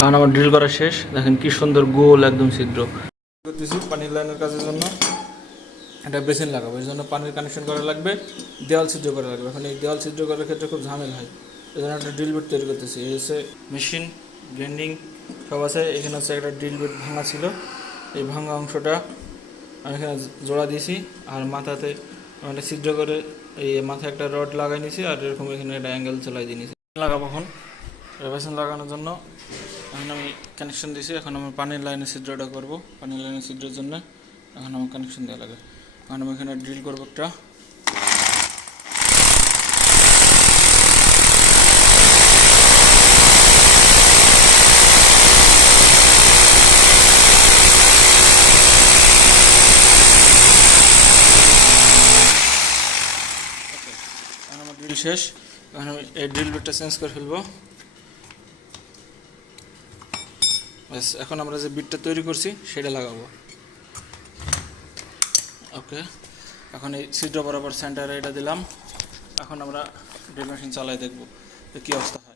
কারণ আমার ড্রিল করা শেষ, দেখেন কি সুন্দর গোল একদম ছিদ্র করতেছি পানির লাইনের কাজের জন্য। এটা বেসিন লাগাবো, এর জন্য পানির কানেকশন করা লাগবে, দেওয়াল ছিদ্র করা লাগবে। এখন এই দেওয়াল ছিদ্র করার ক্ষেত্রে খুব ঝামেলা হয়, এই জন্য একটা ড্রিল বিট তৈরি করতেছি। এই হচ্ছে মেশিন, গ্রাইন্ডিং সব আছে। এখানে হচ্ছে একটা ড্রিল বিট ভাঙা ছিল, এই ভাঙা অংশটা আমি এখানে জোড়া দিয়েছি, আর মাথাতে একটা ছিদ্র করে এই মাথায় একটা রড লাগাই নিয়েছি, আর এরকম এখানে একটা অ্যাঙ্গেল চালাই দিয়ে নিয়েছি। লাগাবো এখন বেসিন লাগানোর জন্য। এখন আমি কানেকশন দিয়েছি, এখন আমি পানির লাইনের ছিদ্রটা করব। পানির লাইনের ছিদ্রের জন্য এখন আমার কানেকশন দেওয়া লাগে। এখন আমি এখানে ড্রিল করবো একটা। এখন আমার ড্রিল শেষ, এখন আমি এই ড্রিল বিটটা চেঞ্জ করে ফেলবো। ব্যাস, এখন আমরা যে বিটটা তৈরি করছি সেটা লাগাবো। ওকে, এখন এই ছিদ্র বরাবর সেন্টারে এটা দিলাম। এখন আমরা ড্রিল মেশিন চালাই দেখবো যে কী অবস্থা হয়।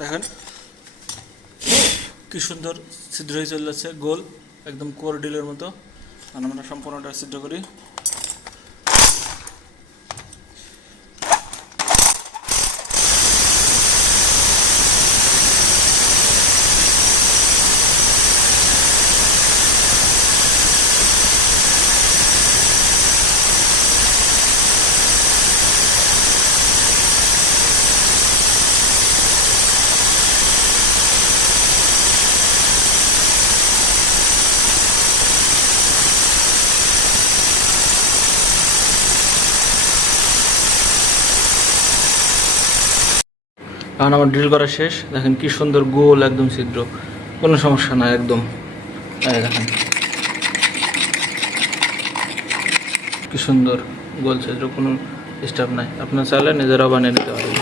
দেখেন কি সুন্দর ছিদ্র হয়ে চলে যাচ্ছে, গোল একদম কোর ডিলের মতো। আমরা সম্পূর্ণটা ছিদ্র করি। কারণ আমার ড্রিল করা শেষ, দেখেন কি সুন্দর গোল একদম ছিদ্র, কোনো সমস্যা নাই একদম। দেখেন কি সুন্দর গোল ছিদ্র, কোনো ডিস্টার্ব নাই। আপনারা চাইলে নিজেরাও বানিয়ে নিতে পারবেন।